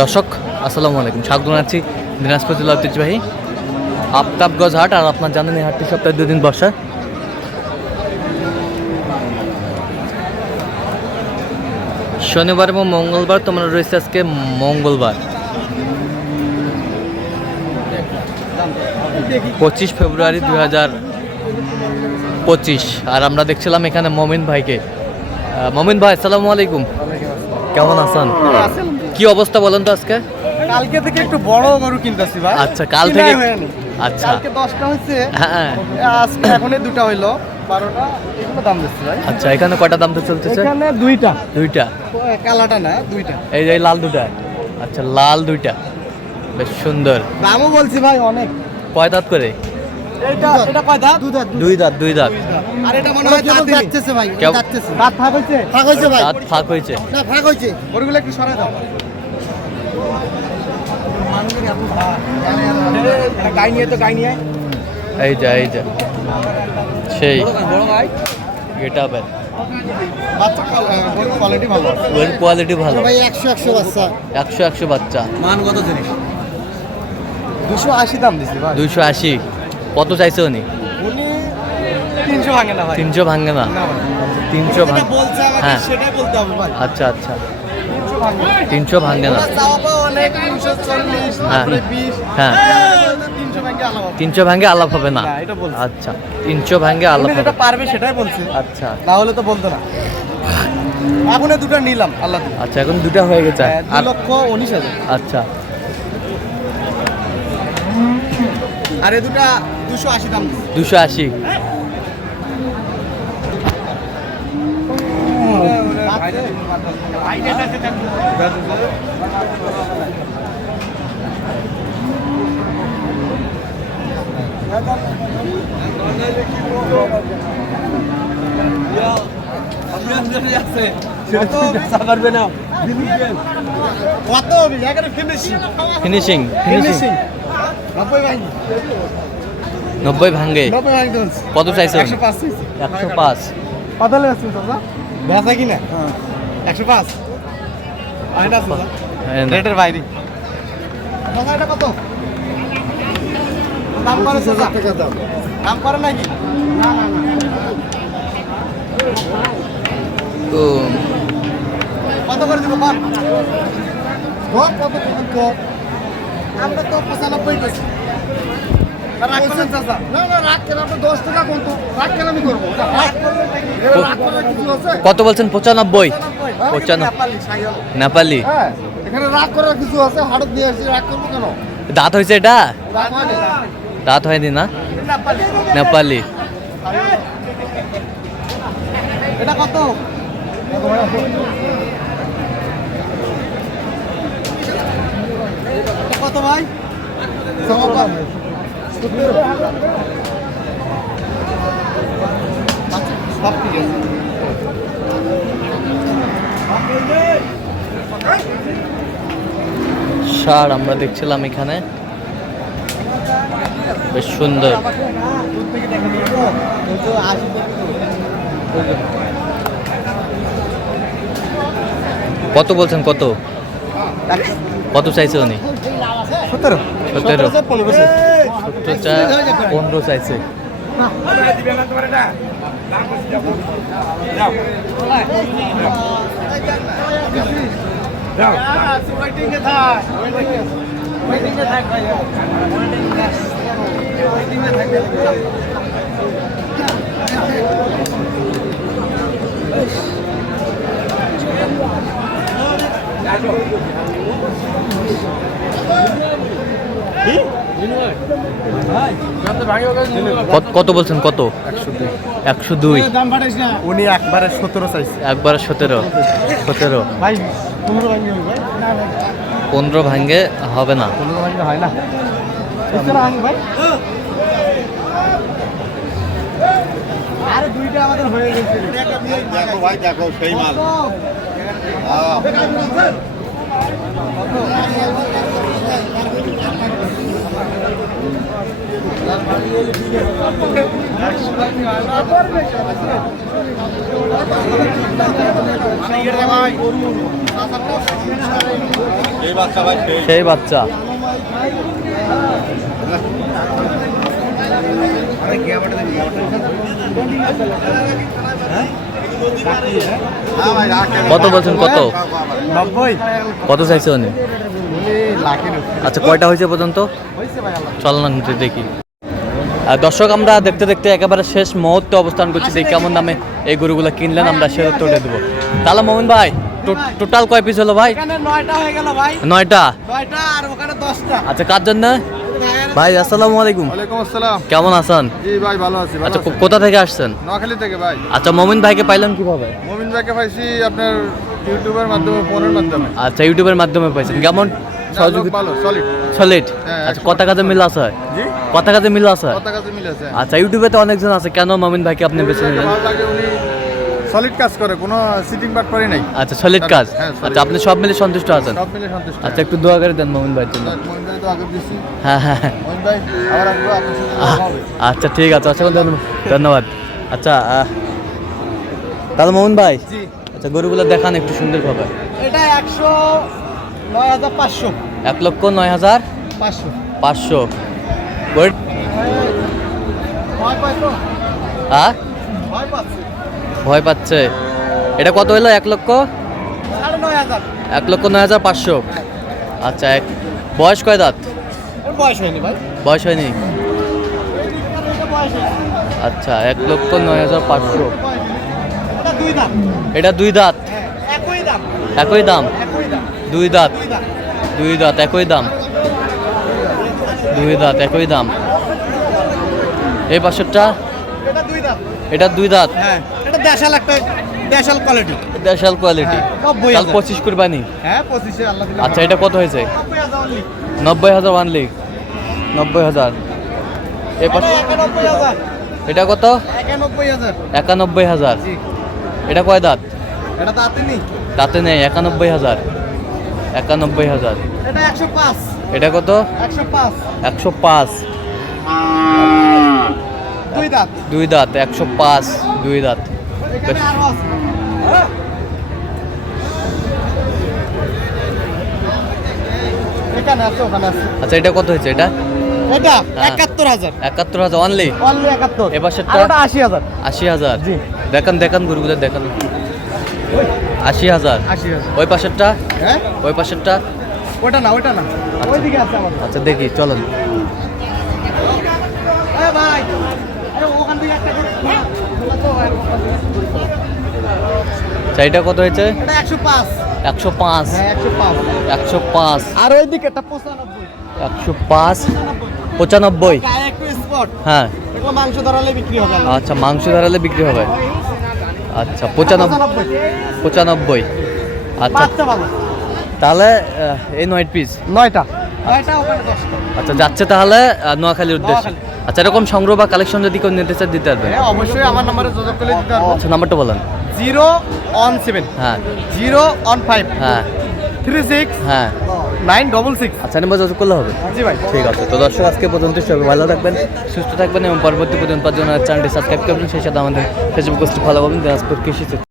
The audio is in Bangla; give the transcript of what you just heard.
দর্শক, আসসালামু আলাইকুম। স্বাগত জানাচ্ছি দিনাজপুর জেলা ঐতিহ্যবাহী আফতাবগঞ্জ হাট, আর আপনার জানেন এই হাটটি সপ্তাহে দুদিন বসা। শনিবার এবং মঙ্গলবার তোমরা রয়েছে আজকে মঙ্গলবার। পঁচিশ ফেব্রুয়ারি দুই হাজার পঁচিশ, আর আমরা দেখছিলাম এখানে মমিন ভাইকে। মমিন ভাই, আসসালামু আলাইকুম। কেমন আছেন? কি অবস্থা বলেন তো আজকে? কালকে থেকে একটু বড় গরু কিনতেছি ভাই। আচ্ছা, কাল থেকে- আচ্ছা। কালকে দশটা হয়েছে। হ্যাঁ। আজকে এখনই দুটা হইল। বারোটা এগুলো দাম দিচ্ছি ভাই। আচ্ছা এখানে কয়টা দাম তো চলতেছে? এখানে দুইটা। দুইটা? কালাটা না দুইটা। এই যে লাল দুটা। আচ্ছা লাল দুইটা। বেশ সুন্দর। দামও বলছি ভাই অনেক। কয় দাঁত করে? এটা এটা কয় দাঁত? দুধ দুই দাঁত। দুই দাঁত। আর এটা মনে হয় দাঁত যাচ্ছে ভাই কেউ- যাচ্ছে দাঁত ফাঁক হইছে ফাঁক হইছে ভাই দাঁত ফাঁক হয়েছে। না ফাঁক হইছে গরুগুলো একটু সরাই দাও। সেই কোয়ালিটি ভালো একশো একশো বাচ্চা একশো একশো বাচ্চা। দুশো আশি। দাম আশি কত চাইছে উনি? তিনশো ভাঙে না তিনশো ভাঙে না। তিনশো হ্যাঁ। আচ্ছা আচ্ছা। তিনশো ভাঙে না। তিনশো চল্লিশ হ্যাঁ। হ্যাঁ। তিনশো ভাঙে ভাঙে আলাপ হবে না। আচ্ছা তিনশো ভাঙে আলাপ হবে। পারবে সেটাই বলছে। আচ্ছা। না হলে তো বলতো না। এখন দুটো নিলাম আল্লাহ আচ্ছা এখন দুটা হয়ে গেছে। হ্যাঁ, আর লক্ষ উনিশ হাজার। আচ্ছা। আর দুটা দুশো আশি দাম। দুশো আশি কত এখানে ফিনিশিং ফিনিশিং ফিনিশিং ফিনিশিং নব্বই ভাঙ্গে কত চাইছে একশো পাঁচ চাইছে। একশো পাঁচ। কত লেগেছে দাদা? বেচা কি না একশো পাঁচ? আয়না আছে দাদা? হ্যাঁ, রেটের বাইরে। দাদা এটা কত? দাম করে দাদা। দাম। করে নাকি? না না না। তো কত করে দিব বল? কত কত কত আমরা তো পঁচানব্বই করছি চাচা। না না রাগ কেন আপনি দশ টাকা কোন রাগ কেন আমি করব। রাগ করবেন নাকি? এবার রাগ করার কিছু আছে? কত বলছেন? পঁচানব্বই। হ্যাঁ? পঁচানব্বই। নেপালি, হ্যাঁ এখানে রাগ করার কিছু আছে? হাড়ত দিয়ে আসছি রাগ করব কেন? দাঁত হয়েছে এটা। দাঁত হয়নি না? নেপালি। এটা কত? কত ভাই সমাপন। সব ঠিক আছে সার আমরা দেখছিলাম এখানে। বেশ সুন্দর। কত বলছেন কত? কত চাইছে উনি? সতেরো। সতেরো। সত্তরটা পনেরো চাইছে। ওয়েটিংয়ে থাক ওয়েটিংয়ে থাক ভাই ওয়েটিংয়ে থাক কত- কত বলছেন কত? একশো দুই। দাম বাড়াইস না উনি একবারে সতেরো চাইছে। একবার সতেরো। সতেরো। পনেরো ভাঙি হবে না পনেরো ভাঙ্গে হবে না। হয় না। সতেরো ভাঙি ভাই। আরে দুইটা আমাদের হয়ে গেছে। দেখো ভাই দেখো সেই মাল এই বাচ্চা ভাই সেই বাচ্চা। কত বলছেন কত? কত চাইছে আচ্ছা কয়টা হয়েছে পর্যন্ত? চল না দেখি। দর্শক আমরা দেখতে দেখতে একেবারে শেষ মুহূর্তে অবস্থান করছি। দেখি কেমন দামে এই গরুগুলো কিনলেন আমরা সে উত্তরটা দেবো। তাহলে মোমিন ভাই টোটাল কয় পিস হলো ভাই? নয়টা হয়ে গেল ভাই। নয়টা? নয়টা আর ওখানে দশটা। আচ্ছা কার জন্য? ভাই আসসালামু আলাইকুম। আসসালাম। কেমন আছেন? জি ভাই ভালো আছি আচ্ছা কোথা থেকে আসছেন? নোয়াখালী থেকে ভাই। আচ্ছা মোমিন ভাইকে পাইলেন কীভাবে? মমিন ভাইকে পাইছি আপনার ইউটিউবের মাধ্যমে ফোনের মাধ্যমে। আচ্ছা ইউটিউবের মাধ্যমে পাইছেন। কেমন সহযোগিতা ভালো সলিড সলিড হ্যাঁ, আচ্ছা কথা কাজে মিল আছে? জি? কথা কাজে মিল আছে? আচ্ছা ইউটিউবে তো অনেকজন আছে। কেন মমিন ভাইকে আপনি বেছে নিলেন? সলিড কাজ করে কোনো সিটিং বাট করে নাই। আচ্ছা সলিড কাজ। হ্যাঁ, আচ্ছা আপনি সব মিলে সন্তুষ্ট আছেন? সব মিলে সন্তুষ্ট। আচ্ছা একটু দোয়া করে দেন মমিন জন্য। ভাই দিচ্ছি হ্যাঁ হ্যাঁ হ্যাঁ। আচ্ছা ঠিক আছে অসংখ্য ধন্যবাদ। আচ্ছা তাহলে মোহন ভাই আচ্ছা গরুগুলো দেখান একটু সুন্দরভাবে। এটা একশো নয় হাজার পাঁচশো। এক লক্ষ নয় হাজার পাঁচশো। পাঁচশো। হ্যাঁ? ভয় পাচ্ছে। এটা কত হলো? এক লক্ষ? এক লক্ষ নয় হাজার পাঁচশো। আচ্ছা এক বয়স কয় দাঁত? বয়স হয়নি ভাই। বয়স হয়নি? আচ্ছা এক লক্ষ নয় হাজার পাঁচশো। এটা দুই দাঁত। হ্যাঁ একই দাম একই দাম? দুই দাঁত। দুই দাঁত একই দাম। দুই দাঁত একই দাম। এই পাশেরটা? এটা দুই দাম এটা দুই দাঁত? হ্যাঁ এটা দেশাল একটা দেশাল কোয়ালিটি দেশাল কোয়ালিটি হ্যাঁ, কাল পঁচিশ কুরবানি। হ্যাঁ পঁচিশে আচ্ছা এটা কত হয়েছে? নব্বই হাজার ওয়ানলি নব্বই হাজার এই এটা কত? একানব্বই হাজার। এটা কয় দাঁত? এটা তাতে নেই একানব্বই হাজার। একানব্বই হাজার। এটা একশো পাঁচ। এটা কত? একশো পাঁচ। দুই দাঁত। দুই দাঁত একশো পাঁচ দুই দাঁত। আচ্ছা এটা কত হয়েছে এটা? এটা হ্যাঁ। একাত্তর হাজার। একাত্তর হাজার অনলি অনলি একাত্তর। এবার সেটা- আশি হাজার। আশি হাজার। জি। দেখান দেখান গরুগুলো দেখান। আশি হাজার। আশি হাজার। ওই পাশেরটা? হ্যাঁ? ওই পাশেরটা? ওটা না ওটা না। ওইদিকে আছে আমার আচ্ছা দেখি চলেন। তো, আচ্ছা কত হয়েছে? একশো পাঁচ। একশো পাঁচ। হ্যাঁ একশো পাঁচ। একশো পাঁচ। আর একটা পঁচানব্বই। একশো পাঁচ। পঁচানব্বই। হ্যাঁ। মাংস ধরালে বিক্রি হবে। আচ্ছা মাংস ধরালে বিক্রি হবে। আচ্ছা পঁচানব্বই। পঁচানব্বই। আচ্ছা। তাহলে এই নয় পিস নয়টা। দশটা। আচ্ছা যাচ্ছে তাহলে নোয়াখালীর উদ্দেশ্যে। আচ্ছা এরকম সংগ্রহ বা কালেকশন যদি কেউ নিতে চায় দিতে পারবেন হ্যাঁ অবশ্যই আমার নাম্বারে যোগাযোগ করলে দিতে পারব। আচ্ছা নাম্বারটা বলেন। Zero one seven. হ্যাঁ। Zero one five. হ্যাঁ। Three six. হ্যাঁ। Nine double six. আচ্ছা নাম্বার যোগাযোগ করলে হবে। জি ভাই। ঠিক আছে তো দর্শক আজকে পর্যন্ত সবাই ভালো থাকবেন সুস্থ থাকবেন এবং পরবর্তী পর্যন্ত চ্যানেলটি সাবস্ক্রাইব করবেন সেই সাথে আমাদের ফেসবুক পোস্টটি ফলো করবেন দিনাজপুর কৃষি